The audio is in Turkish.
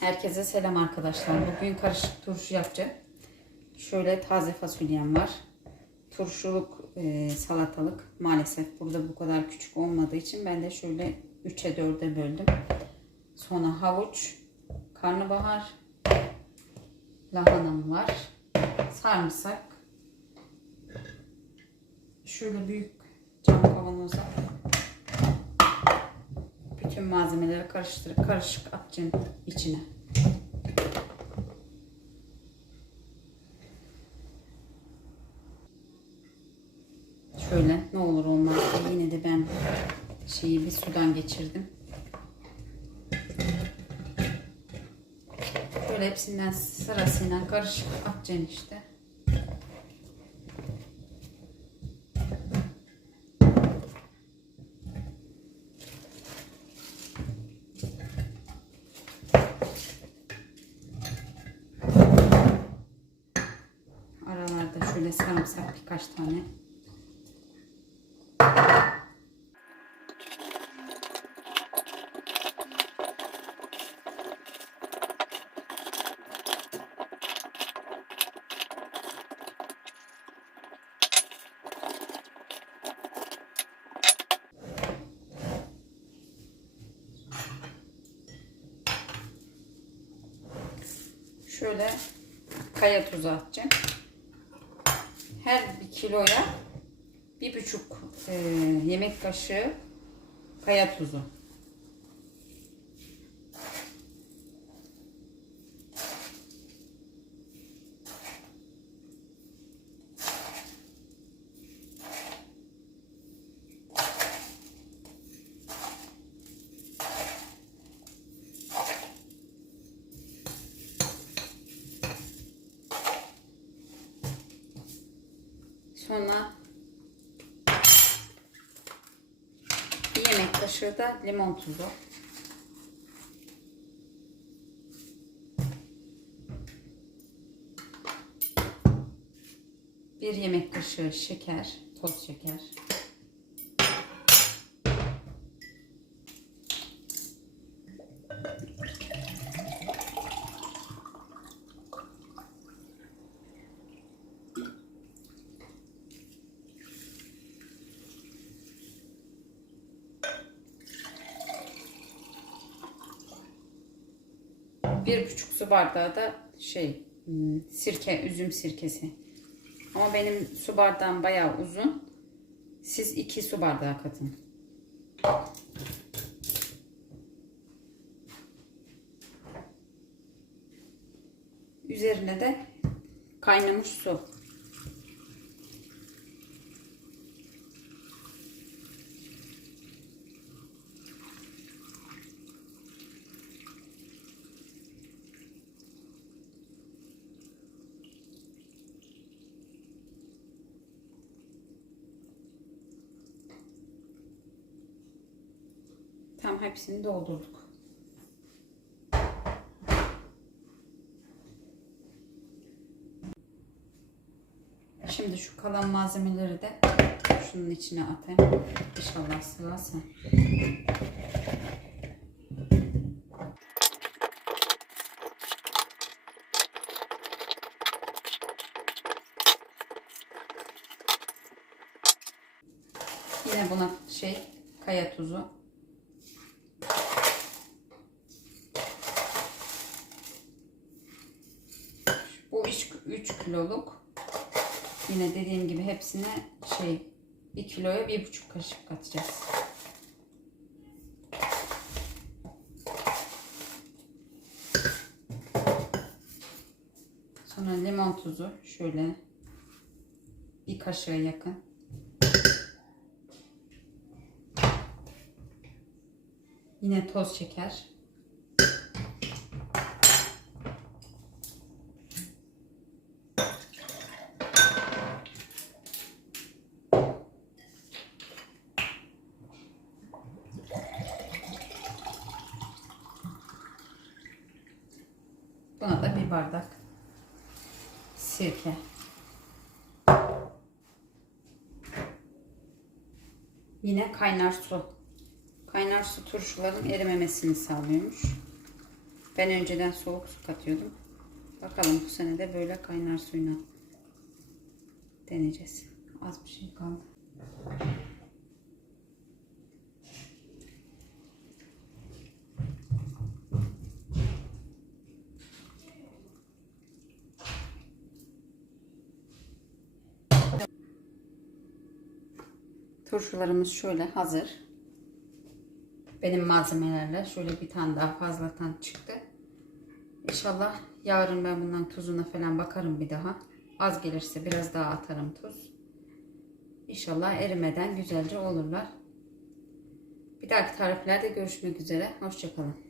Herkese selam arkadaşlar. Bugün karışık turşu yapacağım. Şöyle taze fasulyem var. Turşuluk e, salatalık. Maalesef burada bu kadar küçük olmadığı için ben de şöyle 3'e 4'e böldüm. Sonra havuç, karnabahar, lahanam var. Sarımsak. Şöyle büyük cam kavanoza bütün malzemeleri karıştırıp karışık atacağım içine. Şöyle ne olur olmaz yine de ben şeyi bir sudan geçirdim. Şöyle hepsinden sırasıyla karışık atacaksın işte. Şöyle sarımsak birkaç tane. Şöyle kaya tuzu atacağım. Her bir kiloya bir buçuk e, yemek kaşığı kaya tuzu. Sonra bir yemek kaşığı da limon tuzu. Bir yemek kaşığı şeker, toz şeker. Bir buçuk su bardağı da şey hmm, sirke, üzüm sirkesi. Ama benim su bardağım bayağı uzun. Siz iki su bardağı katın. Üzerine de kaynamış su. Tam hepsini doldurduk. Şimdi şu kalan malzemeleri de şunun içine atayım. İnşallah sığarsa. Yine buna şey kaya tuzu. Bu 3 kiloluk. Yine dediğim gibi hepsine şey 1 kiloya 1,5 kaşık katacağız. Sonra limon tuzu şöyle bir kaşığa yakın. Yine toz şeker. Buna da bir bardak sirke. Yine kaynar su. Kaynar su turşuların erimemesini sağlıyormuş. Ben önceden soğuk su katıyordum. Bakalım bu sene de böyle kaynar suyuna deneyeceğiz. Az bir şey kaldı. Turşularımız şöyle hazır. Benim malzemelerle şöyle bir tane daha fazladan çıktı. İnşallah yarın ben bundan tuzuna falan bakarım bir daha. Az gelirse biraz daha atarım tuz. İnşallah erimeden güzelce olurlar. Bir dahaki tariflerde görüşmek üzere. Hoşçakalın.